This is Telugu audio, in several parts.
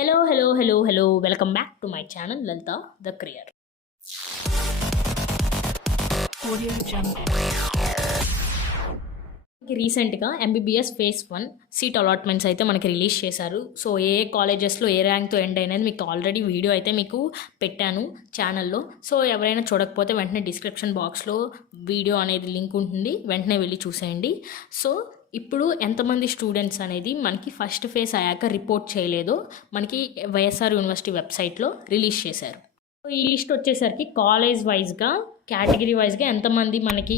Hello. Welcome back to my channel, Lalita the Career. రీసెంట్గా MBBS phase 1 సీట్ అలాట్మెంట్స్ అయితే మనకి రిలీజ్ చేశారు. సో ఏ కాలేజెస్లో ఏ ర్యాంక్తో ఎండ్ అయినది మీకు ఆల్రెడీ వీడియో అయితే మీకు పెట్టాను ఛానల్లో. సో ఎవరైనా చూడకపోతే వెంటనే డిస్క్రిప్షన్ బాక్స్లో వీడియో అనేది లింక్ ఉంటుంది, వెంటనే వెళ్ళి చూసేయండి. సో ఇప్పుడు ఎంతమంది స్టూడెంట్స్ అనేది మనకి ఫస్ట్ ఫేజ్ అయ్యాక రిపోర్ట్ చేయలేదో మనకి వైఎస్ఆర్ యూనివర్సిటీ వెబ్సైట్లో రిలీజ్ చేశారు. సో ఈ లిస్ట్ వచ్చేసరికి కాలేజ్ వైజ్గా కేటగిరీ వైజ్గా ఎంతమంది మనకి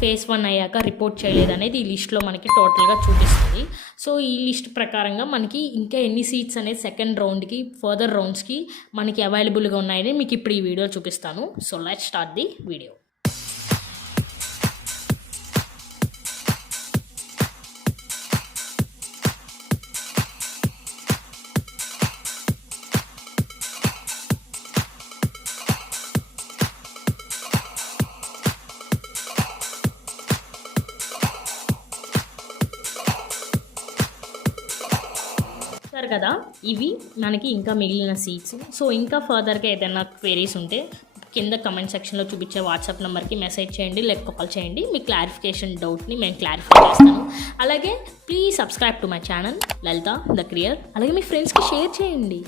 ఫేజ్ 1 అయ్యాక రిపోర్ట్ చేయలేదు అనేది ఈ లిస్ట్లో మనకి టోటల్గా చూపిస్తుంది. సో ఈ లిస్ట్ ప్రకారంగా మనకి ఇంకా ఎన్ని సీట్స్ అనేది సెకండ్ రౌండ్కి ఫర్దర్ రౌండ్స్కి మనకి అవైలబుల్గా ఉన్నాయని మీకు ఇప్పుడు ఈ వీడియో చూపిస్తాను. So let's start the video. కదా ఇవి మనకి ఇంకా మిగిలిన సీట్స్. సో ఇంకా ఫర్దర్గా ఏదైనా క్వెరీస్ ఉంటే కింద కమెంట్ సెక్షన్లో చూపించే వాట్సాప్ నెంబర్కి మెసేజ్ చేయండి, లేక కాల్ చేయండి. మీ క్లారిఫికేషన్ డౌట్ని మేము క్లారిఫై చేస్తాను. అలాగే please subscribe to my channel Lalitha the creator. అలాగే మీ ఫ్రెండ్స్కి షేర్ చేయండి.